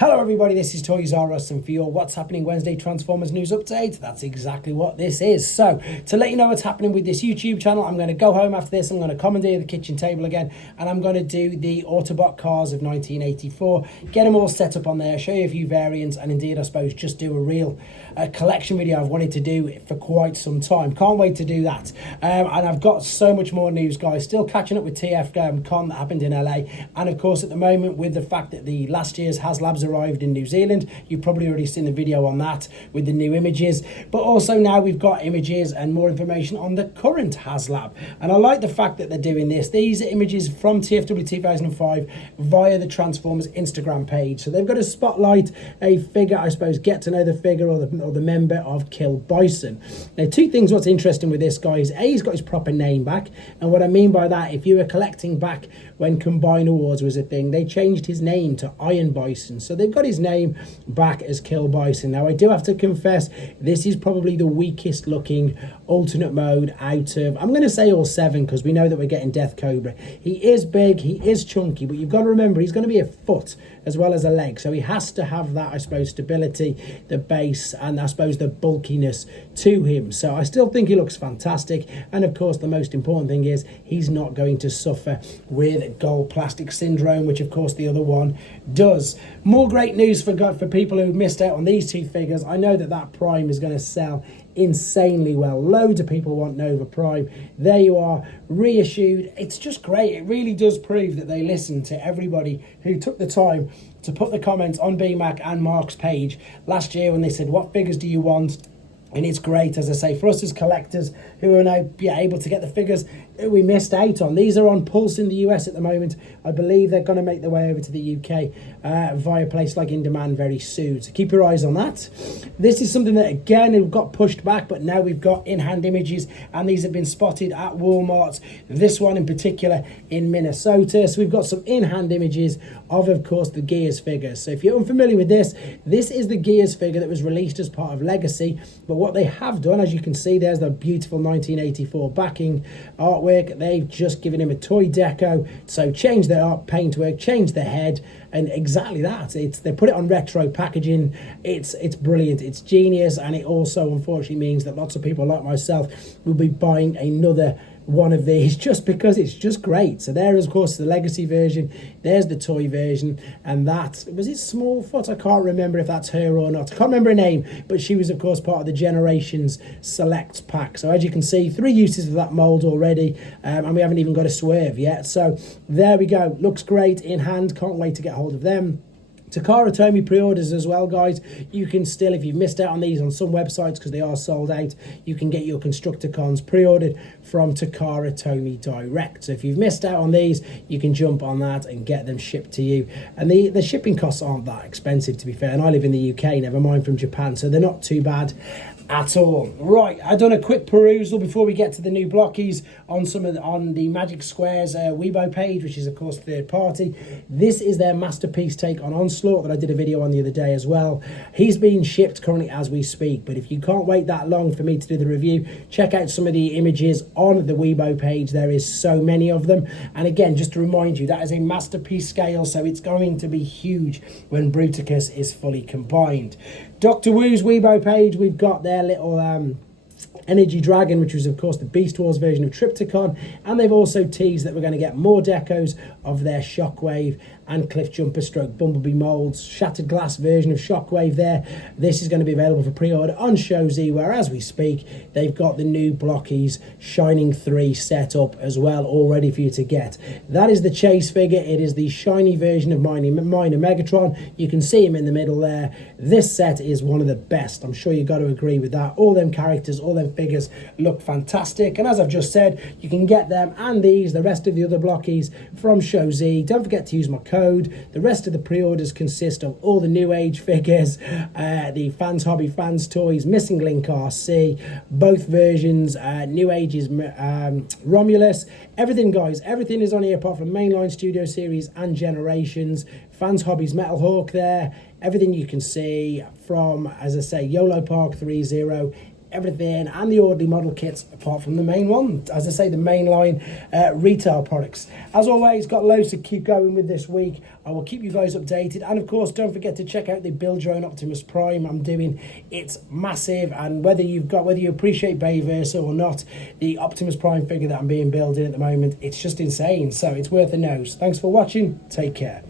Hello everybody, this is Toys R Us, and for your What's Happening Wednesday Transformers news update, that's exactly what this is. So, to let you know what's happening with this YouTube channel, I'm going to go home after this, I'm going to commandeer the kitchen table again, and I'm going to do the Autobot cars of 1984, get them all set up on there, show you a few variants, and indeed, I suppose, just do a real collection video I've wanted to do for quite some time. Can't wait to do that. And I've got so much more news, guys. Still catching up with TF Con that happened in LA, and of course, at the moment, with the fact that the last year's Haslabs arrived in New Zealand. You've probably already seen the video on that with the new images, but also now we've got images and more information on the current Haslab, and I like the fact that they're doing this. These are images from TFW 2005 via the Transformers Instagram page, so they've got to spotlight a figure, I suppose, get to know the figure or the member of Killbison. Now, two things what's interesting with this guy is A, he's got his proper name back, and what I mean by that, if you were collecting back when Combine Awards was a thing, they changed his name to Iron Bison, so they've got his name back as Killbison. Now, I do have to confess, this is probably the weakest looking alternate mode out of, I'm going to say all seven, because we know that we're getting Death Cobra. He is big, he is chunky, but you've got to remember he's going to be a foot as well as a leg, so he has to have that, I suppose, stability, the base, and I suppose the bulkiness to him. So I still think he looks fantastic, and of course the most important thing is he's not going to suffer with gold plastic syndrome, which of course the other one does. More great news for people who missed out on these two figures. I know that Prime is going to sell insanely well. Loads of people want Nova Prime. There you are, reissued. It's just great. It really does prove that they listen to everybody who took the time to put the comments on BMAC and Mark's page last year when they said, what figures do you want? And it's great, as I say, for us as collectors who are now able to get the figures that we missed out on. These are on Pulse in the US at the moment. I believe they're going to make their way over to the UK via a place like In Demand very soon. So keep your eyes on that. This is something that, again, it got pushed back, but now we've got in-hand images, and these have been spotted at Walmart. This one in particular in Minnesota. So we've got some in-hand images of course, the Gears figures. So if you're unfamiliar with this, this is the Gears figure that was released as part of Legacy, but what they have done, as you can see, there's the beautiful 1984 backing artwork. They've just given him a toy deco, so change their art paintwork, change the head, and exactly that. They put it on retro packaging. It's brilliant, it's genius, and it also unfortunately means that lots of people like myself will be buying another one of these just because it's just great. So there is, of course, the Legacy version, there's the toy version, and that was it Smallfoot. I can't remember if that's her or not, I can't remember her name, but she was of course part of the Generations Select pack. So as you can see, 3 uses of that mold already, and we haven't even got a swerve yet. So there we go, looks great in hand, can't wait to get hold of them. Takara Tomy pre-orders as well, guys. You can still, if you've missed out on these on some websites because they are sold out, you can get your Constructicons pre-ordered from Takara Tomy direct. So if you've missed out on these, you can jump on that and get them shipped to you. And the shipping costs aren't that expensive, to be fair. And I live in the UK, never mind from Japan, so they're not too bad at all. Right, I've done a quick perusal before we get to the new Blokees on on the Magic Squares Weibo page, which is of course third party. This is their masterpiece take on Onslaught that I did a video on the other day as well. He's being shipped currently as we speak, but if you can't wait that long for me to do the review, check out some of the images on the Weibo page. There is so many of them, and again, just to remind you, that is a masterpiece scale, so it's going to be huge when Bruticus is fully combined. Dr Wu's Weibo page, we've got their little Energy Dragon, which was of course the Beast Wars version of Triptychon, and they've also teased that we're going to get more decos of their Shockwave and Cliff Jumper stroke Bumblebee molds, shattered glass version of Shockwave there. This is going to be available for pre-order on Show Z, where as we speak they've got the new Blokees Shining 3 set up as well, all ready for you to get. That is the chase figure. It is the shiny version of Minor Megatron. You can see him in the middle there. This set is one of the best, I'm sure you've got to agree with that. All them characters, all them figures look fantastic, and as I've just said, you can get them and the rest of the other Blokees from Show Z. Don't forget to use my code. The rest of the pre-orders consist of all the New Age figures, the Fans Hobby Fans Toys, Missing Link RC, both versions, New Age's Romulus, everything, guys, everything is on here apart from mainline Studio Series and Generations. Fans Hobby's Metal Hawk there, everything you can see from, as I say, YOLO Park 3.0, everything, and the orderly model kits, apart from the main one. As I say, the mainline retail products. As always, got loads to keep going with this week. I will keep you guys updated, and of course, don't forget to check out the Build Your Own Optimus Prime I'm doing. It's massive, and whether you appreciate Bayversa or not, the Optimus Prime figure that I'm being building at the moment, it's just insane. So it's worth a nose. Thanks for watching. Take care.